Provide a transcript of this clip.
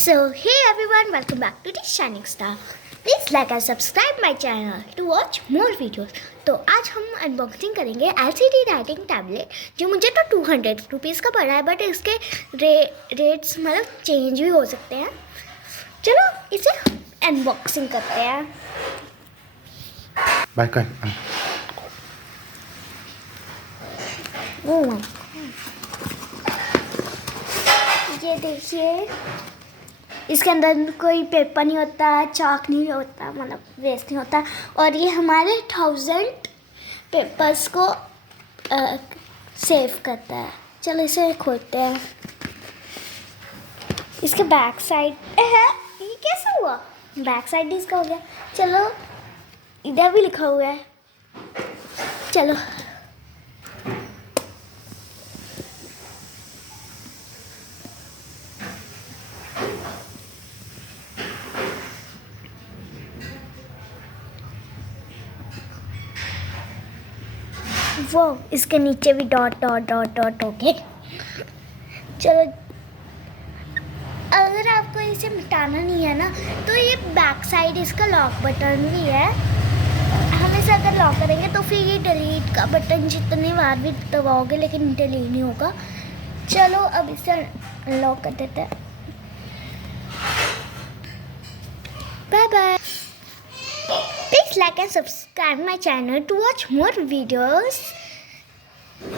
So hey everyone, welcome back to the Shining Star. Please like and subscribe my channel to watch more videos. तो आज हम unboxing करेंगे LCD writing tablet, जो मुझे तो 200 rupees का पड़ा है, बट इसके रेट्स मतलब चेंज भी हो सकते हैं. चलो इसे अनबॉक्सिंग करते हैं. बाय कर ये देखिए, इसके अंदर कोई पेपर नहीं होता, चाक नहीं होता, मतलब वेस्ट नहीं होता. और ये हमारे 1000 पेपर्स को सेव करता है. चलो इसे खोलते हैं. इसके बैक साइड है, ये कैसे हुआ? बैक साइड इसका हो गया. चलो इधर भी लिखा हुआ है. चलो वो इसके नीचे भी डॉट डॉट डॉट डॉट हो गए. चलो अगर आपको इसे मिटाना नहीं है ना, तो ये बैक साइड इसका लॉक बटन भी है. हम इसे अगर लॉक करेंगे तो फिर ये डिलीट का बटन जितनी बार भी दबाओगे लेकिन डिलीट नहीं होगा. चलो अब इसे लॉक कर देते हैं. Bye bye. Please like and subscribe my channel to watch more videos.